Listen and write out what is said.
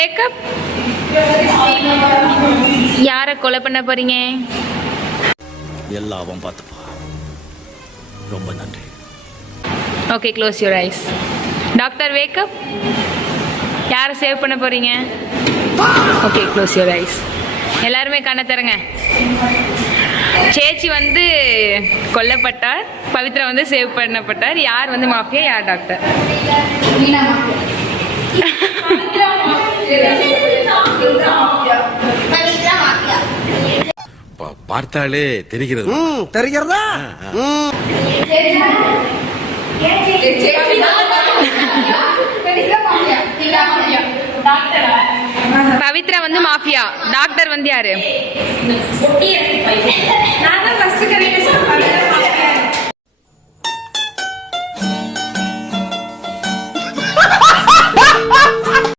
Wake up. யாரை கொலை பண்ண போறீங்க? எல்லாம் அவன் பார்த்துப்பா. ரொம்ப நன்றி. Okay, close your eyes. Doctor wake up. யாரை சேவ் பண்ண போறீங்க? Okay, close your eyes. எல்லாருமே கண்ணை தரங்க. சேச்சி வந்து கொல்லப்பட்டார், பவித்ரா வந்து சேவ் பண்ணப்பட்டார். யார் வந்து மாஃபியா, யார் டாக்டர்? பார்த்தாலே தெரிகிறது. தெரிகிறதா? பவித்ரா வந்து மாஃபியா, டாக்டர் வந்து யாரு?